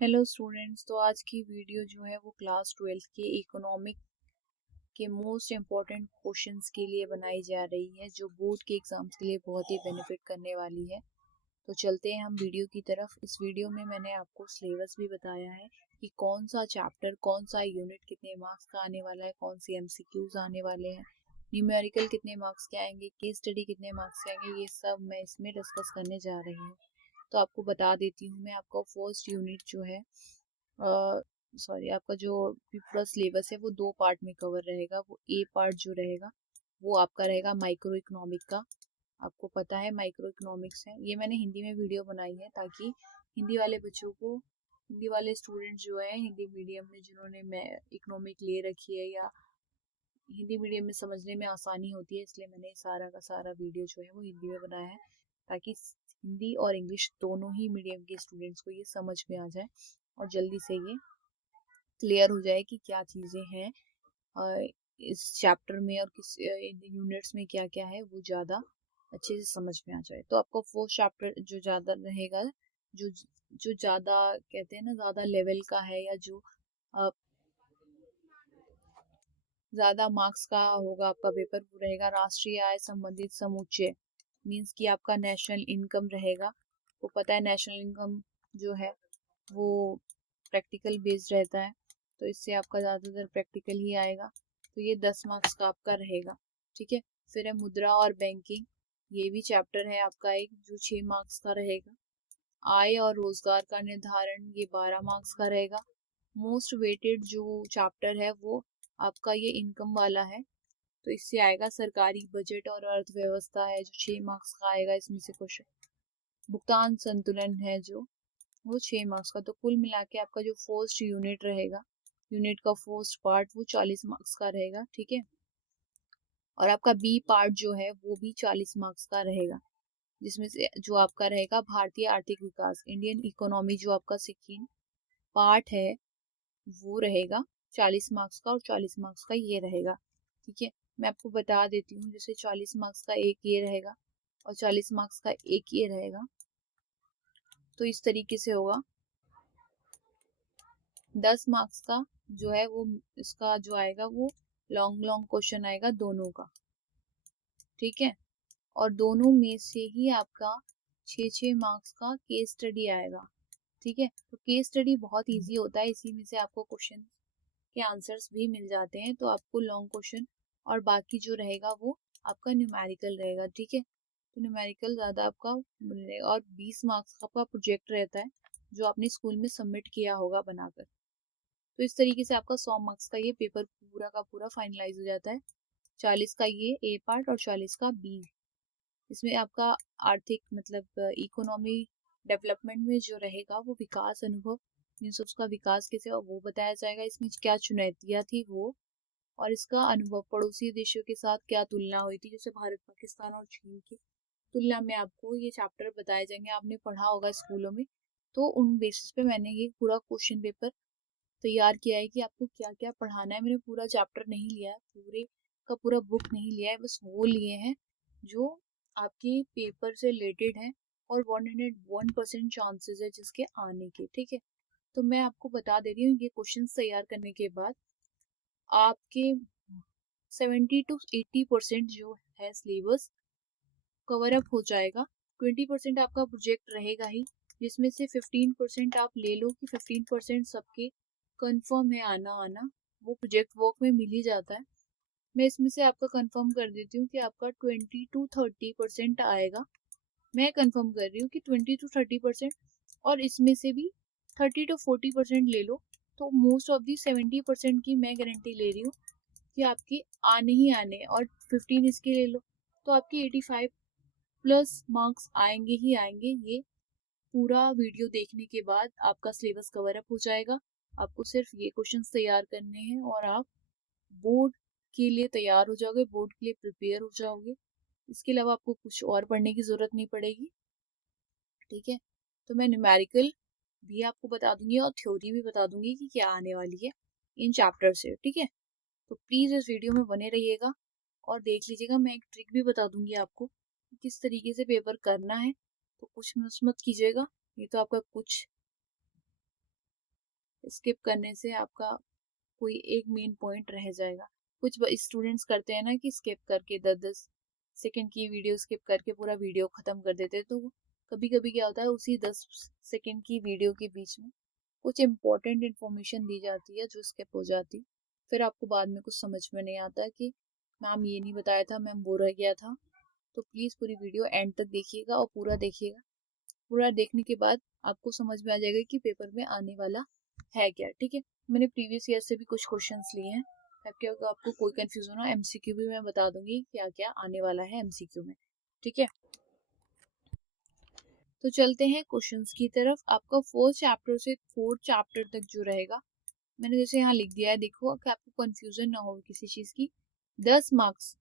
Hello students. तो आज की वीडियो जो है वो क्लास 12th के इकोनॉमिक के मोस्ट इम्पॉर्टेंट क्वेश्चंस के लिए बनाई जा रही है, जो बोर्ड के एग्जाम्स के लिए बहुत ही बेनिफिट करने वाली है। तो चलते हैं हम वीडियो की तरफ। इस वीडियो में मैंने आपको सिलेबस भी बताया है कि कौन सा चैप्टर, कौन सा यूनिट कितने मार्क्स का आने वाला है, कौन सी एमसीक्यूज आने वाले हैं, न्यूमेरिकल कितने मार्क्स के आएंगे, केस स्टडी कितने मार्क्स के आएंगे, ये सब मैं इसमें डिस्कस करने जा रही हूँ। तो आपको बता देती हूँ मैं। आपका फर्स्ट यूनिट जो है, आपका जो भी पूरा सिलेबस है वो दो पार्ट में कवर रहेगा। वो ए पार्ट जो रहेगा वो आपका रहेगा माइक्रो इकोनॉमिक का। आपको पता है माइक्रो इकोनॉमिक्स है, ये मैंने हिंदी में वीडियो बनाई है ताकि हिंदी वाले बच्चों को, हिंदी वाले स्टूडेंट जो है हिंदी मीडियम में जिन्होंने मैं इकोनॉमिक ले रखी है या हिंदी मीडियम में समझने में आसानी होती है, इसलिए मैंने सारा का सारा वीडियो जो है वो हिंदी में बनाया है ताकि हिंदी और इंग्लिश दोनों ही मीडियम के स्टूडेंट्स को ये समझ में आ जाए और जल्दी से ये क्लियर हो जाए कि क्या चीज़ें हैं इस चैप्टर में और किस यूनिट्स में क्या क्या है, वो ज़्यादा अच्छे से समझ में आ जाए। तो आपका फोर्थ चैप्टर जो ज़्यादा रहेगा, जो जो ज़्यादा कहते हैं ना ज़्यादा लेवल का है, या जो ज़्यादा मार्क्स का होगा आपका पेपर, वो रहेगा राष्ट्रीय आय संबंधित समुच्चय। मीन्स कि आपका नेशनल इनकम रहेगा। वो पता है नेशनल इनकम जो है वो प्रैक्टिकल बेस्ड रहता है, तो इससे आपका ज़्यादातर प्रैक्टिकल ही आएगा। तो ये 10 मार्क्स का आपका रहेगा। ठीक है। फिर है मुद्रा और बैंकिंग। ये भी चैप्टर है आपका एक, जो 6 मार्क्स का रहेगा। आय और रोजगार का निर्धारण, ये 12 मार्क्स का रहेगा। मोस्ट वेटेड जो चैप्टर है वो आपका ये इनकम वाला है, तो इससे आएगा सरकारी बजट और अर्थव्यवस्था है, जो 6 मार्क्स का आएगा इसमें से क्वेश्चन। भुगतान संतुलन है जो, वो 6 मार्क्स का। तो कुल मिला के आपका जो फर्स्ट यूनिट रहेगा, यूनिट का फर्स्ट पार्ट, वो 40 मार्क्स का रहेगा। ठीक है। और आपका बी पार्ट जो है वो भी 40 मार्क्स का रहेगा, जिसमें से जो आपका रहेगा भारतीय आर्थिक विकास, इंडियन इकोनॉमी, जो आपका सेकेंड पार्ट है वो रहेगा 40 मार्क्स का, और 40 मार्क्स का ये रहेगा। ठीक है। मैं आपको बता देती हूँ, जैसे 40 मार्क्स का एक ये रहेगा और 40 मार्क्स का एक ये रहेगा, तो इस तरीके से होगा। 10 मार्क्स का जो है वो, इसका जो आएगा वो लॉन्ग लॉन्ग क्वेश्चन आएगा दोनों का। ठीक है। और दोनों में से ही आपका 6-6 मार्क्स का केस स्टडी आएगा। ठीक है। तो केस स्टडी बहुत इजी होता है, इसी में से आपको क्वेश्चन के आंसर्स भी मिल जाते हैं। तो आपको लॉन्ग क्वेश्चन और बाकी जो रहेगा वो आपका न्यूमेरिकल रहेगा। ठीक है। तो न्यूमेरिकल ज़्यादा आपका रहेगा। और 20 मार्क्स का आपका प्रोजेक्ट रहता है, जो आपने स्कूल में सबमिट किया होगा बनाकर। तो इस तरीके से आपका 100 मार्क्स का ये पेपर पूरा का पूरा फाइनलाइज हो जाता है। 40 का ये ए पार्ट और 40 का बी। इसमें आपका आर्थिक मतलब इकोनॉमी डेवलपमेंट में जो रहेगा वो विकास अनुभव, मीन्स उसका विकास कैसे वो बताया जाएगा। इसमें क्या चुनौतियां थी वो, और इसका अनुभव पड़ोसी देशों के साथ क्या तुलना हुई थी, जैसे भारत, पाकिस्तान और चीन की तुलना में आपको ये चैप्टर बताए जाएंगे। आपने पढ़ा होगा स्कूलों में। तो उन बेसिस पे मैंने ये पूरा क्वेश्चन पेपर तैयार किया है कि आपको क्या क्या पढ़ाना है। मैंने पूरा चैप्टर नहीं लिया है, पूरे का पूरा बुक नहीं लिया है, बस वो लिए हैं जो आपके पेपर से रिलेटेड है और 101% चांसेस है जिसके आने के। ठीक है। तो मैं आपको बता दे रही हूँ, ये क्वेश्चन तैयार करने के बाद आपके 70 to 80% जो है सिलेबस कवर अप हो जाएगा। 20% आपका प्रोजेक्ट रहेगा ही, जिसमें से 15% आप ले लो कि 15% सबके कंफर्म है आना आना, वो प्रोजेक्ट वर्क में मिल ही जाता है। मैं इसमें से आपका कंफर्म कर देती हूँ कि आपका 20 to 30% आएगा। मैं कंफर्म कर रही हूँ कि 20 to 30%, और इसमें से भी 30 to 40% ले लो, तो मोस्ट ऑफ दी 70% की मैं गारंटी ले रही हूँ कि आपके आने ही आने। और 15 इसके ले लो, तो आपकी 85+ मार्क्स आएंगे ही आएंगे। ये पूरा वीडियो देखने के बाद आपका सिलेबस कवर अप हो जाएगा। आपको सिर्फ ये क्वेश्चंस तैयार करने हैं और आप बोर्ड के लिए तैयार हो जाओगे, बोर्ड के लिए प्रिपेयर हो जाओगे। इसके अलावा आपको कुछ और पढ़ने की जरूरत नहीं पड़ेगी। ठीक है। तो मैं न्यूमेरिकल भी आपको बता दूंगी और थ्योरी भी बता दूंगी कि क्या आने वाली है इन चैप्टर से। ठीक है। तो प्लीज इस वीडियो में बने रहिएगा और देख लीजिएगा। मैं एक ट्रिक भी बता दूंगी आपको कि किस तरीके से पेपर करना है, तो कुछ मिस मत कीजिएगा। ये तो आपका कुछ स्किप करने से आपका कोई एक मेन पॉइंट रह जाएगा। कुछ स्टूडेंट्स करते हैं ना कि स्किप करके 10-10 सेकंड की वीडियो स्किप करके पूरा वीडियो खत्म कर देते हैं। तो कभी कभी क्या होता है, उसी 10 सेकंड की वीडियो के बीच में कुछ इंपॉर्टेंट इन्फॉर्मेशन दी जाती है जो स्किप हो जाती। फिर आपको बाद में कुछ समझ में नहीं आता कि मैम ये नहीं बताया था, मैम वो रह गया था। तो प्लीज़ पूरी वीडियो एंड तक देखिएगा और पूरा देखिएगा। पूरा देखने के बाद आपको समझ में आ जाएगा कि पेपर में आने वाला है क्या। ठीक है, मैंने प्रीवियस ईयर से भी कुछ क्वेश्चंस लिए हैं ताकि अगर आपको कोई कंफ्यूजन हो, एमसीक्यू भी मैं बता दूंगी क्या क्या आने वाला है एमसीक्यू में। ठीक है, तो चलते हैं क्वेश्चंस की तरफ। आपका फर्स्ट चैप्टर से फोर्थ चैप्टर तक जो रहेगा, मैंने जैसे यहाँ लिख दिया है, देखो कि आपको कंफ्यूजन ना हो किसी चीज की। 10 मार्क्स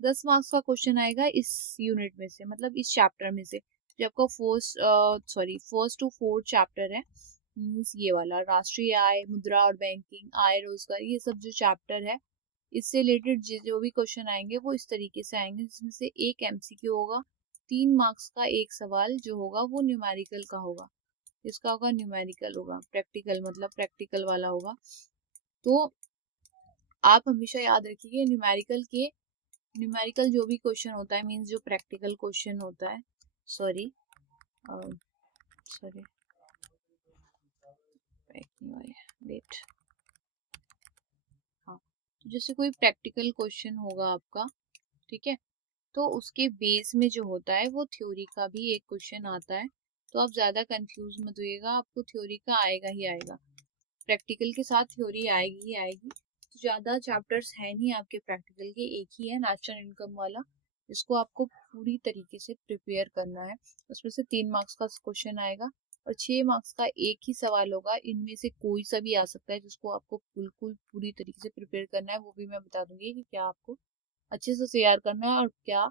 10 मार्क्स का क्वेश्चन आएगा इस यूनिट में से, मतलब इस चैप्टर में से, जो आपका फर्स्ट टू फोर्थ चैप्टर है। मीन्स ये वाला राष्ट्रीय आय, मुद्रा और बैंकिंग, आय, रोजगार, ये सब जो चैप्टर है, इससे रिलेटेड जो भी क्वेश्चन आएंगे वो इस तरीके से आएंगे, जिसमें से एक एमसीक्यू होगा, 3 मार्क्स का एक सवाल जो होगा वो न्यूमेरिकल का होगा। इसका होगा न्यूमेरिकल होगा, प्रैक्टिकल मतलब प्रैक्टिकल वाला होगा। तो आप हमेशा याद रखिए न्यूमेरिकल जो भी क्वेश्चन होता है, मीन्स जो प्रैक्टिकल क्वेश्चन होता है, सॉरी सॉरी वेट, हाँ, तो जैसे कोई प्रैक्टिकल क्वेश्चन होगा आपका, ठीक है, तो उसके बेस में जो होता है वो थ्योरी का भी एक क्वेश्चन आता है। तो आप ज्यादा कंफ्यूज मत होइएगा, आपको थ्योरी का आएगा ही आएगा, प्रैक्टिकल के साथ थ्योरी आएगी ही आएगी। तो ज्यादा चैप्टर्स है नहीं आपके प्रैक्टिकल के, एक ही है नेशनल इनकम वाला, जिसको आपको पूरी तरीके से प्रिपेयर करना है। उसमें से 3 मार्क्स का क्वेश्चन आएगा और 6 मार्क्स का एक ही सवाल होगा। इनमें से कोई सा भी आ सकता है, जिसको आपको बिल्कुल पूरी तरीके से प्रिपेयर करना है। वो भी मैं बता दूंगी कि क्या आपको अच्छे से तैयार करना है और क्या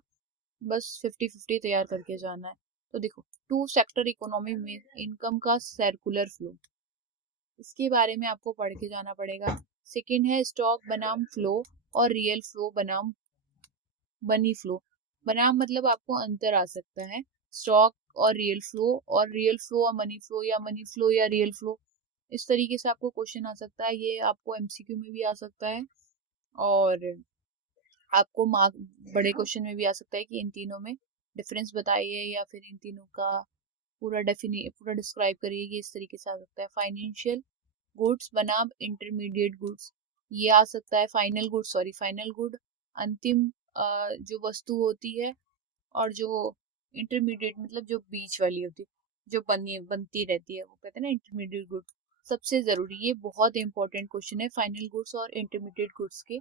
बस 50-50 तैयार करके जाना है। तो देखो, 2 सेक्टर इकोनॉमी में इनकम का सर्कुलर फ्लो, इसके बारे में आपको पढ़ के जाना पड़ेगा। सेकंड है स्टॉक बनाम फ्लो और रियल फ्लो बनाम मनी फ्लो। बनाम मतलब आपको अंतर आ सकता है स्टॉक और रियल फ्लो, और रियल फ्लो और मनी फ्लो, या मनी फ्लो या रियल फ्लो। इस तरीके से आपको क्वेश्चन आ सकता है, ये आपको एमसीक्यू में भी आ सकता है और आपको मार्क बड़े क्वेश्चन में भी आ सकता है कि इन तीनों में डिफरेंस बताइए या फिर इन तीनों का पूरा डिस्क्राइब करिए। ये इस तरीके से आ सकता है। फाइनेंशियल गुड्स बनाम इंटरमीडिएट गुड्स, ये आ सकता है। फाइनल गुड अंतिम जो वस्तु होती है, और जो इंटरमीडिएट मतलब जो बीच वाली होती है, जो बनती रहती है, वो कहते हैं ना इंटरमीडिएट गुड। सबसे जरूरी, ये बहुत इंपॉर्टेंट क्वेश्चन है, फाइनल गुड्स और इंटरमीडिएट गुड्स के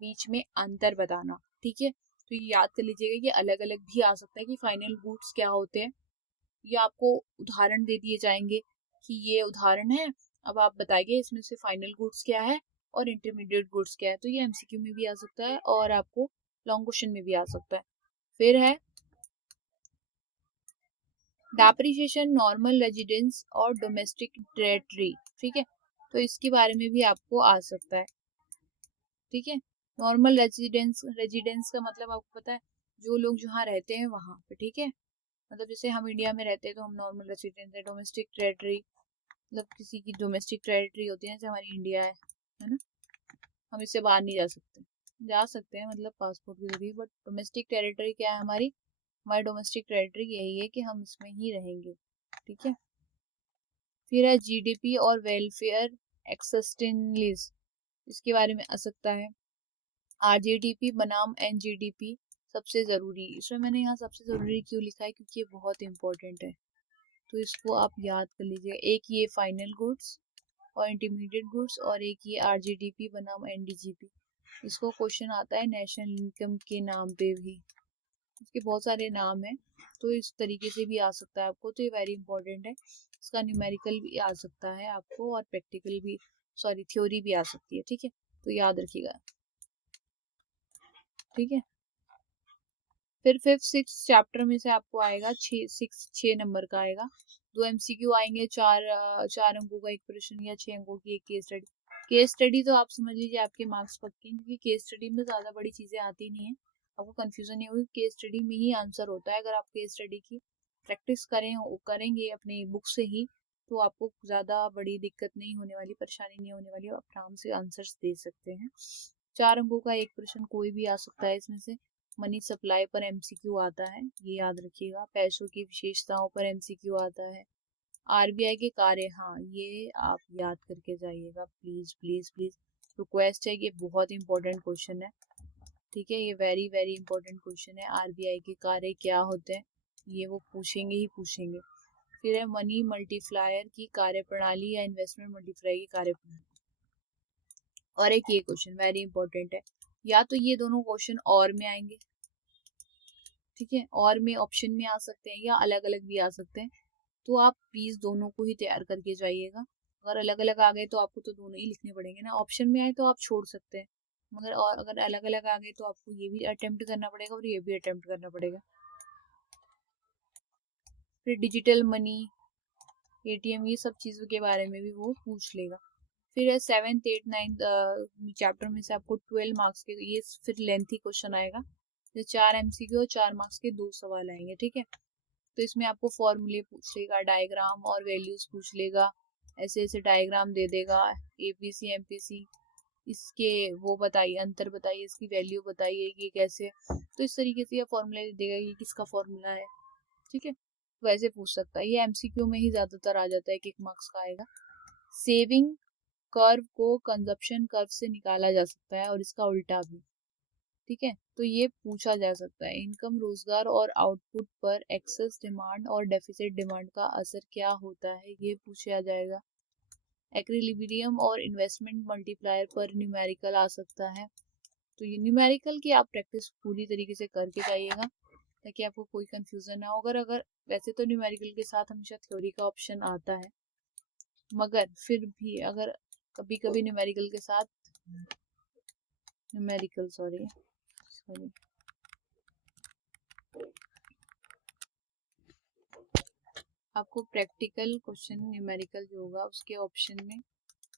बीच में अंतर बताना। ठीक है, तो ये याद कर लीजिएगा कि अलग अलग भी आ सकता है कि फाइनल गुड्स क्या होते हैं। ये आपको उदाहरण दे दिए जाएंगे कि ये उदाहरण है, अब आप बताइए इसमें से फाइनल गुड्स क्या है और इंटरमीडिएट गुड्स क्या है। तो ये एमसीक्यू में भी आ सकता है और आपको लॉन्ग क्वेश्चन में भी आ सकता है। फिर है डेप्रिसिएशन, नॉर्मल रेजिडेंस और डोमेस्टिक टेरिटरी। ठीक है, तो इसके बारे में भी आपको आ सकता है। ठीक है, नॉर्मल रेजिडेंस का मतलब आपको पता है, जो लोग जहाँ रहते हैं वहां पे। ठीक है, मतलब जैसे हम इंडिया में रहते हैं तो हम नॉर्मल रेजिडेंस है। डोमेस्टिक टेरिटरी मतलब किसी की डोमेस्टिक टेरिटरी होती है, जैसे हमारी इंडिया है ना, हम इससे बाहर नहीं जा सकते हैं मतलब पासपोर्ट के जरिए, बट डोमेस्टिक टेरिटरी क्या है हमारी डोमेस्टिक टेरिटरी यही है कि हम इसमें ही रहेंगे। ठीक है, फिर है जीडीपी और वेलफेयर एक्सटेंलिस, इसके बारे में आ सकता है। आरजीडीपी बनाम एनजीडीपी, सबसे जरूरी, इसमें मैंने यहाँ सबसे जरूरी क्यों लिखा है क्योंकि ये बहुत इंपॉर्टेंट है, तो इसको आप याद कर लीजिएगा। एक ये फाइनल गुड्स और इंटरमीडिएट गुड्स, और एक ये आरजीडीपी बनाम एनडीजीपी। इसको क्वेश्चन आता है नेशनल इनकम के नाम पे भी, इसके बहुत सारे नाम है, तो इस तरीके से भी आ सकता है आपको। तो ये वेरी इंपॉर्टेंट है, इसका न्यूमेरिकल भी आ सकता है आपको और प्रैक्टिकल भी, सॉरी थ्योरी भी आ सकती है। ठीक है, तो याद रखिएगा। ठीक है, फिर 5th 6th चैप्टर में से आपको आएगा 6 नंबर का आएगा। 2 एमसीक्यू आएंगे, 4 अंकों का एक प्रश्न या 6 अंकों की एक केस स्टडी। केस स्टडी तो आप समझ लीजिए आपके मार्क्स पक्के हैं, क्योंकि केस स्टडी में ज्यादा बड़ी चीजें आती नहीं है, आपको कंफ्यूजन नहीं होगी। केस स्टडी में ही आंसर होता है। अगर आप केस स्टडी की प्रैक्टिस करेंगे अपनी बुक से ही, तो आपको ज़्यादा बड़ी दिक्कत नहीं होने वाली, परेशानी नहीं होने वाली, आप आराम से आंसर्स दे सकते हैं। 4 अंकों का एक प्रश्न कोई भी आ सकता है इसमें से। मनी सप्लाई पर एमसीक्यू आता है, ये याद रखिएगा। पैसों की विशेषताओं पर एमसीक्यू आता है। आरबीआई के कार्य, हाँ ये आप याद करके जाइएगा प्लीज प्लीज प्लीज, रिक्वेस्ट है, ये बहुत इंपॉर्टेंट क्वेश्चन है, ठीक है, ये वेरी वेरी इंपॉर्टेंट क्वेश्चन है। आरबीआई के कार्य क्या होते हैं, ये वो पूछेंगे ही पूछेंगे। फिर है मनी मल्टीप्लायर की कार्यप्रणाली या इन्वेस्टमेंट मल्टीप्लायर की कार्यप्रणाली। और एक ये क्वेश्चन वेरी इंपॉर्टेंट है, या तो ये दोनों क्वेश्चन और में आएंगे, ठीक है, और में ऑप्शन में आ सकते हैं या अलग अलग भी आ सकते हैं, तो आप प्लीज दोनों को ही तैयार करके जाइएगा। अगर अलग अलग आ गए तो आपको तो दोनों ही लिखने पड़ेंगे ना, ऑप्शन में आए तो आप छोड़ सकते हैं, मगर और अगर अलग अलग आ गए तो आपको ये भी अटेम्प्ट करना पड़ेगा और ये भी अटेम्प्ट करना पड़ेगा। फिर डिजिटल मनी, एटीएम, ये सब चीज़ों के बारे में भी वो पूछ लेगा। फिर है 7th 8th 9th चैप्टर में से आपको 12 मार्क्स के, ये फिर लेंथी क्वेश्चन आएगा, जो 4 एमसीक्यू और 4 मार्क्स के 2 सवाल आएंगे, ठीक है। तो इसमें आपको फॉर्मूले पूछ लेगा, डायग्राम और वैल्यूज पूछ लेगा, ऐसे ऐसे डायग्राम दे देगा, एपीसी एमपीसी, इसके वो बताइए, अंतर बताइए, इसकी वैल्यू बताइए कि कैसे, तो इस तरीके से ये फॉर्मूला दे देगा कि किसका फॉर्मूला है, ठीक है, वैसे पूछ सकता है। ये एमसीक्यू में ही ज्यादातर आ जाता है कि 1 मार्क्स का आएगा। सेविंग कर्व को कंजप्शन कर्व से निकाला जा सकता है और इसका उल्टा भी, ठीक है, तो ये पूछा जा सकता है। इनकम, रोजगार और आउटपुट पर एक्सेस डिमांड और डेफिसिट डिमांड का असर क्या होता है, ये पूछा जाएगा। एक्विलिब्रियम और इन्वेस्टमेंट मल्टीप्लायर पर न्यूमेरिकल आ सकता है, तो ये न्यूमेरिकल की आप प्रैक्टिस पूरी तरीके से करके जाइएगा ताकि आपको कोई कंफ्यूजन ना हो। अगर वैसे तो न्यूमेरिकल के साथ हमेशा थ्योरी का ऑप्शन आता है, मगर फिर भी अगर कभी कभी न्यूमेरिकल के साथ सॉरी आपको प्रैक्टिकल क्वेश्चन न्यूमेरिकल जो होगा उसके ऑप्शन में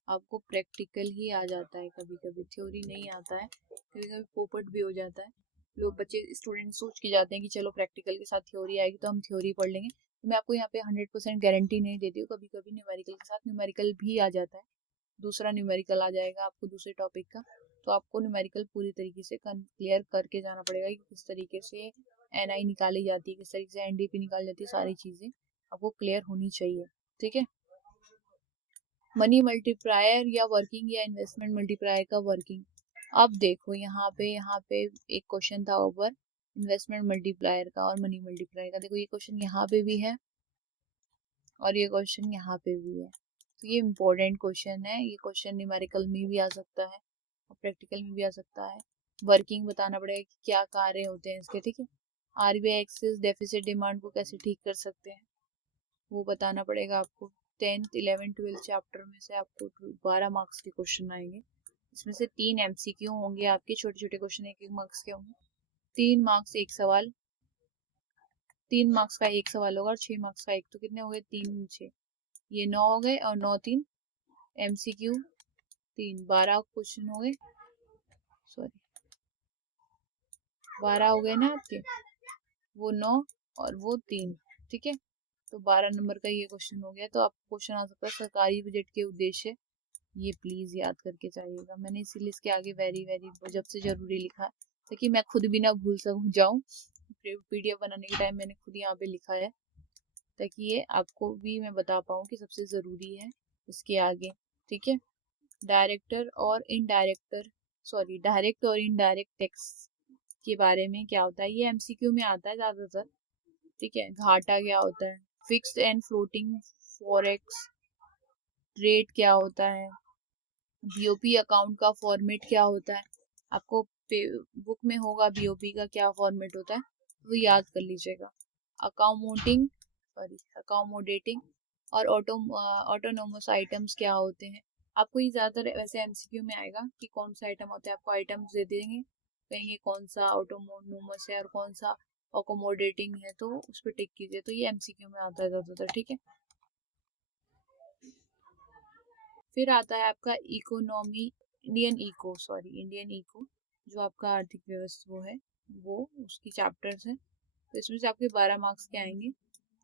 आपको प्रैक्टिकल ही आ जाता है, कभी कभी थ्योरी नहीं आता है, कभी कभी पोपट भी हो जाता है। लोग बच्चे स्टूडेंट सोच के जाते हैं कि चलो प्रैक्टिकल के साथ थ्योरी आएगी तो हम थ्योरी पढ़ लेंगे, तो मैं आपको यहाँ पे 100% गारंटी नहीं देती हूँ, कभी कभी न्यूमेरिकल के साथ न्यूमेरिकल भी आ जाता है, दूसरा न्यूमेरिकल आ जाएगा आपको दूसरे टॉपिक का, तो आपको न्यूमेरिकल पूरी तरीके से क्लियर करके जाना पड़ेगा कि किस तरीके से एनआई निकाली जाती है, किस तरीके से एनडीपी निकाली जाती है, सारी चीजें आपको क्लियर होनी चाहिए, ठीक है। मनी मल्टीप्लायर या वर्किंग या इन्वेस्टमेंट मल्टीप्लायर का वर्किंग, अब देखो यहाँ पे एक क्वेश्चन था ऊपर इन्वेस्टमेंट मल्टीप्लायर का और मनी मल्टीप्लायर का, देखो ये क्वेश्चन यहाँ पे भी है और ये क्वेश्चन यहाँ पे भी है, तो ये इम्पोर्टेंट क्वेश्चन है, ये क्वेश्चन न्यूमेरिकल में भी आ सकता है और प्रैक्टिकल में भी आ सकता है। वर्किंग बताना पड़ेगा कि क्या कार्य होते हैं इसके, ठीक है। आरबीआई एक्सेस डेफिसिट डिमांड को कैसे ठीक कर सकते हैं वो बताना पड़ेगा आपको। 10th 11th 12th चैप्टर में से आपको 12 मार्क्स के क्वेश्चन आएंगे, इसमें से 3 एमसीक्यू होंगे आपके, छोटे छोटे क्वेश्चन 1-1 मार्क्स के होंगे, 3 मार्क्स एक सवाल, 3 मार्क्स का एक सवाल होगा और 6 मार्क्स का एक, तो कितने हो गए 3 6, ये 9 हो गए और 9 3 एमसीक्यू 3, 12 क्वेश्चन हो गए, सॉरी 12 हो गए ना आपके, वो 9 और वो 3, ठीक है, तो 12 नंबर का ये क्वेश्चन हो गया। तो आपको क्वेश्चन आ सकता है सरकारी बजट के उद्देश्य, ये प्लीज याद करके जाइएगा, मैंने इसीलिए इसके आगे वेरी वेरी जब से जरूरी लिखा है ताकि मैं खुद भी ना भूल जाऊं, पीडीएफ बनाने के टाइम मैंने खुद यहाँ पे लिखा है ताकि ये आपको भी मैं बता पाऊँ कि सबसे जरूरी है इसके आगे, ठीक है। डायरेक्टर और इनडायरेक्टर सॉरी डायरेक्ट और इनडायरेक्ट टैक्स के बारे में क्या होता है, ये एमसीक्यू में आता है ज्यादातर, ठीक है। घाटा क्या होता है, fixed and floating forex rate क्या होता है, बीओपी अकाउंट का फॉर्मेट क्या होता है, आपको बुक में होगा बीओपी का क्या फॉर्मेट होता है, वो याद कर लीजिएगा। अकाउंटिंग और ऑटोनोमस आइटम्स क्या होते हैं, आपको ये ज्यादातर वैसे एमसीक्यू में आएगा कि कौन सा आइटम होता है, आपको आइटम्स दे देंगे, कहेंगे कौन सा ऑटोनोमस है और कौन सा अकोमोडेटिंग है, तो उस पर टिक कीजिए, तो ये एमसीक्यू में आता है ज्यादातर, ठीक है। फिर आता है आपका इकोनॉमी, इंडियन इको जो आपका आर्थिक व्यवस्था वो है, वो उसकी चैप्टर्स है, तो इसमें से आपके 12 मार्क्स के आएंगे।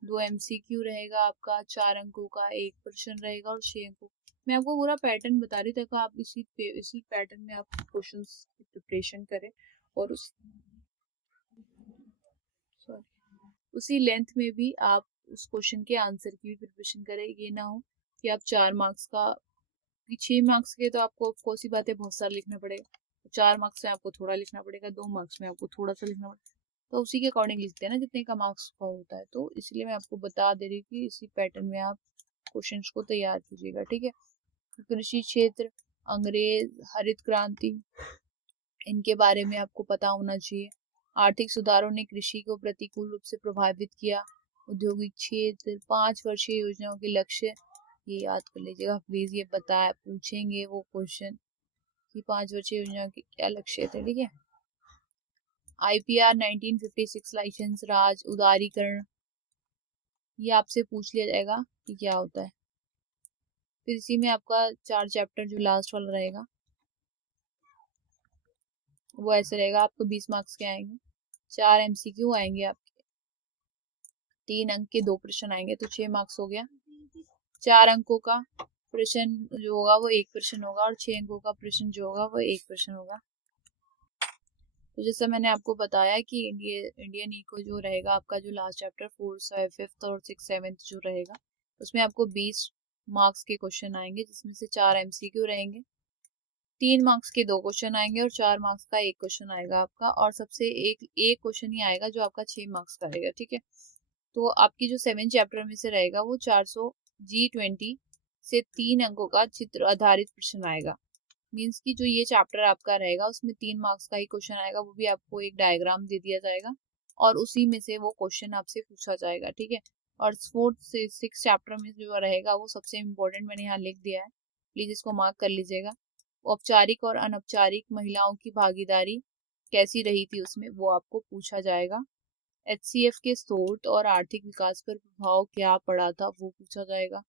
2 MCQ रहेगा आपका, 4 अंकों का 1 प्रश्न रहेगा और 6 अंकों। मैं आपको पूरा पैटर्न बता रही ताकि आप इसी पैटर्न में आप क्वेश्चंस की प्रिपरेशन करें और उसी लेंथ में भी आप उस क्वेश्चन के आंसर की भी प्रिपरेशन करें। ये ना हो कि आप 4 मार्क्स का, 6 मार्क्स के तो आपको ऑफकोर्स ही बात है बहुत सारा लिखना पड़ेगा, 4 मार्क्स में आपको थोड़ा लिखना पड़ेगा, 2 मार्क्स में आपको थोड़ा सा लिखना पड़ेगा, तो उसी के अकॉर्डिंग लिखते हैं ना जितने का मार्क्स का होता है। तो इसलिए मैं आपको बता दे रही हूँ कि इसी पैटर्न में आप क्वेश्चंस को तैयार कीजिएगा, ठीक है। कृषि क्षेत्र, अंग्रेज, हरित क्रांति, इनके बारे में आपको पता होना चाहिए। आर्थिक सुधारों ने कृषि को प्रतिकूल रूप से प्रभावित किया। औद्योगिक क्षेत्र, 5 वर्षीय योजनाओं के लक्ष्य, ये याद कर लीजिएगा प्लीज, ये बताया पूछेंगे वो क्वेश्चन कि 5 वर्षीय योजनाओं के क्या लक्ष्य थे, ठीक है। IPR 1956 लाइसेंस राज, उदारीकरण, ये आपसे पूछ लिया जाएगा कि क्या होता है। फिर इसी में आपका 4 चैप्टर जो लास्ट वाला रहेगा वो ऐसे रहेगा, आपको 20 मार्क्स के आएंगे, 4 MCQ आएंगे आपके, 3 अंक के 2 प्रश्न आएंगे, तो 6 मार्क्स हो गया। 4 अंकों का प्रश्न जो होगा वो 1 प्रश्न होगा और 6 अंकों का प्रश्न जो होगा वो 1 प्रश्न होगा। तो जैसा मैंने आपको बताया कि इंडियन इको जो रहेगा आपका, जो लास्ट चैप्टर 4, 5th और 6th 7th जो रहेगा, उसमें आपको 20 मार्क्स के क्वेश्चन आएंगे, जिसमें से 4 MCQ रहेंगे, 3 मार्क्स के 2 क्वेश्चन आएंगे और 4 मार्क्स का 1 क्वेश्चन आएगा आपका, और सबसे एक क्वेश्चन ही आएगा जो आपका 6 मार्क्स का रहेगा, ठीक है। तो आपकी जो 7 चैप्टर में से रहेगा वो 400 G20 से 3 अंकों का चित्र आधारित प्रश्न आएगा। मीन्स की जो ये चैप्टर आपका रहेगा उसमें 3 मार्क्स का ही क्वेश्चन आएगा, वो भी आपको एक डायग्राम दे दिया जाएगा और उसी में से वो क्वेश्चन आपसे पूछा जाएगा, ठीक है। और 4th से 6th चैप्टर में जो रहेगा वो सबसे इम्पोर्टेंट मैंने यहाँ लिख दिया है, प्लीज इसको मार्क कर लीजिएगा। औपचारिक और अनौपचारिक महिलाओं की भागीदारी कैसी रही थी उसमें, वो आपको पूछा जाएगा। HCF के स्रोत और आर्थिक विकास पर प्रभाव क्या पड़ा था, वो पूछा जाएगा।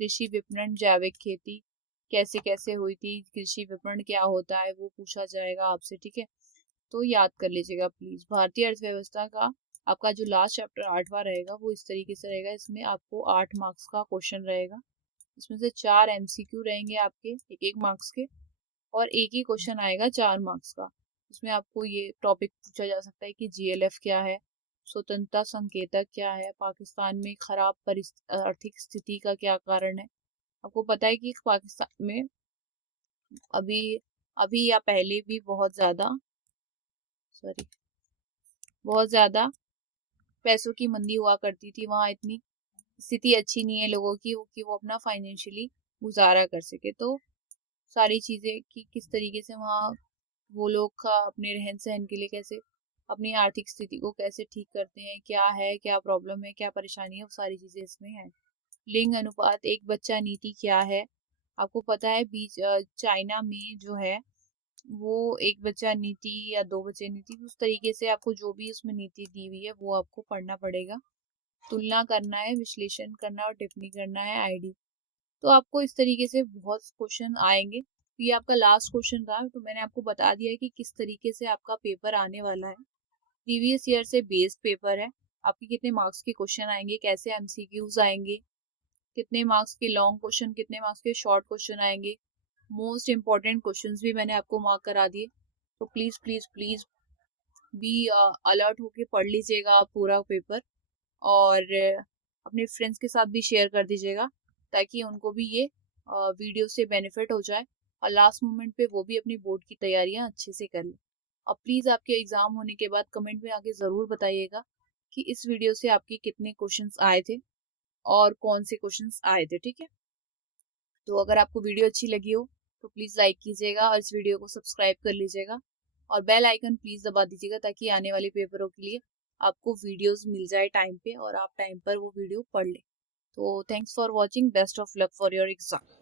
कृषि विपणन, जैविक खेती कैसे कैसे हुई थी, कृषि विपणन क्या होता है, वो पूछा जाएगा आपसे, ठीक है। तो याद कर लीजिएगा प्लीज। भारतीय अर्थव्यवस्था का आपका जो लास्ट चैप्टर 8वां रहेगा वो इस तरीके से रहेगा, इसमें आपको 8 मार्क्स का क्वेश्चन रहेगा, इसमें से 4 MCQ रहेंगे आपके 1-1 मार्क्स के और एक ही क्वेश्चन आएगा 4 मार्क्स का। इसमें आपको ये टॉपिक पूछा जा सकता है कि GLF क्या है, स्वतंत्रता संकेतक क्या है, पाकिस्तान में खराब आर्थिक स्थिति का क्या कारण है। आपको पता है कि पाकिस्तान में अभी अभी या पहले भी बहुत ज्यादा पैसों की मंदी हुआ करती थी, वहाँ इतनी स्थिति अच्छी नहीं है लोगों की कि वो अपना फाइनेंशियली गुजारा कर सके। तो सारी चीजें कि किस तरीके से वहाँ वो लोग का अपने रहन सहन के लिए कैसे अपनी आर्थिक स्थिति को कैसे ठीक करते हैं, क्या है, क्या प्रॉब्लम है, क्या परेशानी है, वो सारी चीजें इसमें है। लिंग अनुपात, एक बच्चा नीति क्या है, आपको पता है बीच चाइना में जो है वो एक बच्चा नीति या 2 बच्चे नीति, उस तरीके से आपको जो भी उसमें नीति दी हुई है वो आपको पढ़ना पड़ेगा। तुलना करना है, विश्लेषण करना और टिप्पणी करना है ID। तो आपको इस तरीके से बहुत क्वेश्चन आएंगे। ये आपका लास्ट क्वेश्चन था, तो मैंने आपको बता दिया है कि किस तरीके से आपका पेपर आने वाला है। प्रीवियस ईयर से बेस्ड पेपर है, आपके कितने मार्क्स के क्वेश्चन आएंगे, कैसे MCQs आएंगे, कितने मार्क्स के लॉन्ग क्वेश्चन, कितने मार्क्स के शॉर्ट क्वेश्चन आएंगे, मोस्ट इंपॉर्टेंट क्वेश्चंस भी मैंने आपको मार्क करा दिए। तो प्लीज प्लीज प्लीज भी अलर्ट होके पढ़ लीजिएगा आप पूरा पेपर और अपने फ्रेंड्स के साथ भी शेयर कर दीजिएगा ताकि उनको भी ये वीडियो से बेनिफिट हो जाए और लास्ट मोमेंट पे वो भी अपनी बोर्ड की तैयारियां अच्छे से कर लें। और प्लीज आपके एग्जाम होने के बाद कमेंट में आके जरूर बताइएगा कि इस वीडियो से आपके कितने क्वेश्चंस आए थे और कौन से क्वेश्चंस आए थे, ठीक है। तो अगर आपको वीडियो अच्छी लगी हो तो प्लीज लाइक कीजिएगा और इस वीडियो को सब्सक्राइब कर लीजिएगा और बेल आइकन प्लीज दबा दीजिएगा ताकि आने वाले पेपरों के लिए आपको वीडियोस मिल जाए टाइम पे और आप टाइम पर वो वीडियो पढ़ लें। तो thanks for watching, best of luck for your exam.